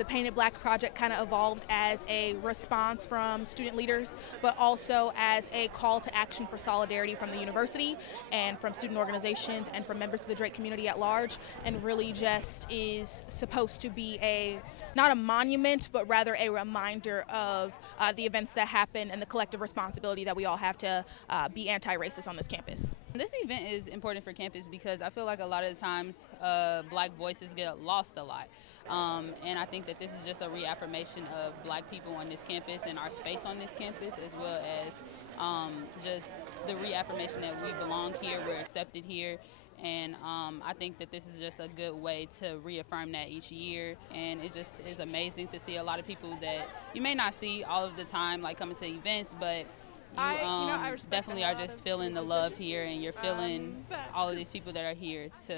The Painted Black project kind of evolved as a response from student leaders, but also as a call to action for solidarity from the university and from student organizations and from members of the Drake community at large, and really just is supposed to be not a monument, but rather a reminder of the events that happen and the collective responsibility that we all have to be anti-racist on this campus. This event is important for campus because I feel like a lot of the times black voices get lost a lot. And I think that this is just a reaffirmation of black people on this campus and our space on this campus, as well as just the reaffirmation that we belong here, we're accepted here. And I think that this is just a good way to reaffirm that each year. And it just is amazing to see a lot of people that you may not see all of the time, like coming to events, but you definitely are just feeling the love here, and you're feeling all of these people that are here to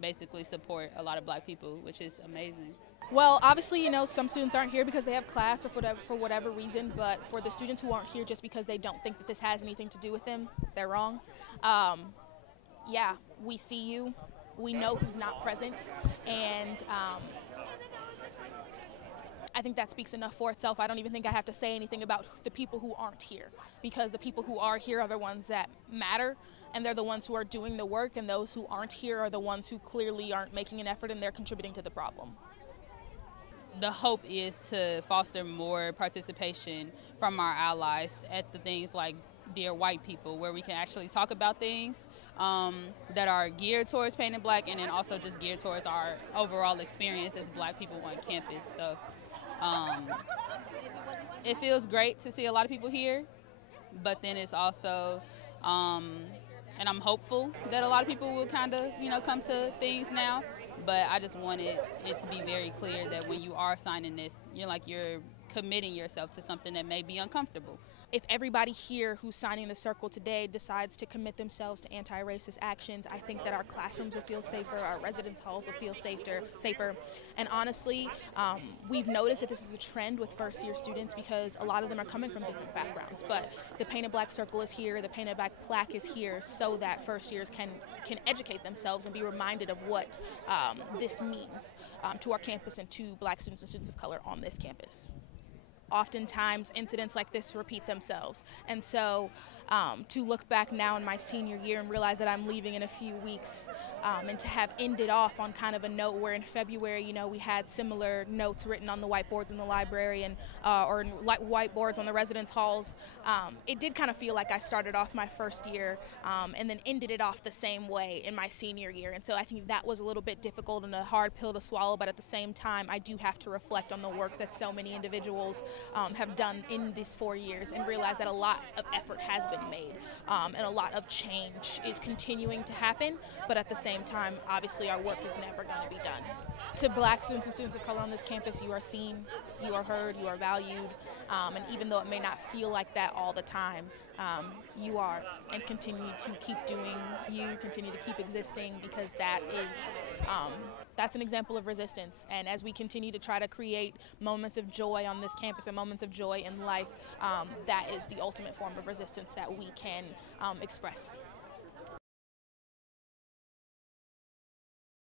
basically support a lot of black people, which is amazing. Well, obviously, some students aren't here because they have class or for whatever reason, but for the students who aren't here just because they don't think that this has anything to do with them, they're wrong. Yeah, we see you. We know who's not present, and I think that speaks enough for itself. I don't even think I have to say anything about the people who aren't here, because the people who are here are the ones that matter, and they're the ones who are doing the work, and those who aren't here are the ones who clearly aren't making an effort, and they're contributing to the problem. The hope is to foster more participation from our allies at the things like Dear White People, where we can actually talk about things that are geared towards Painted Black, and then also just geared towards our overall experience as black people on campus. So it feels great to see a lot of people here, but then it's also, and I'm hopeful that a lot of people will kind of, come to things now, but I just wanted it to be very clear that when you are signing this, you're committing yourself to something that may be uncomfortable. If everybody here who's signing the circle today decides to commit themselves to anti-racist actions, I think that our classrooms will feel safer, our residence halls will feel safer. And honestly, we've noticed that this is a trend with first-year students because a lot of them are coming from different backgrounds. But the Painted Black Circle is here, the Painted Black plaque is here, so that first years can educate themselves and be reminded of what this means to our campus and to black students and students of color on this campus. Oftentimes incidents like this repeat themselves, and so to look back now in my senior year and realize that I'm leaving in a few weeks, and to have ended off on kind of a note where in February, we had similar notes written on the whiteboards in the library and or whiteboards on the residence halls, it did kind of feel like I started off my first year and then ended it off the same way in my senior year, and so I think that was a little bit difficult and a hard pill to swallow, but at the same time I do have to reflect on the work that so many individuals have done in these 4 years and realize that a lot of effort has been made and a lot of change is continuing to happen, but at the same time, obviously our work is never going to be done. To black students and students of color on this campus, you are seen, you are heard, you are valued, and even though it may not feel like that all the time, you are, and continue to keep doing you, continue to keep existing, because that is that's an example of resistance. And as we continue to try to create moments of joy on this campus and moments of joy in life, that is the ultimate form of resistance that we can express.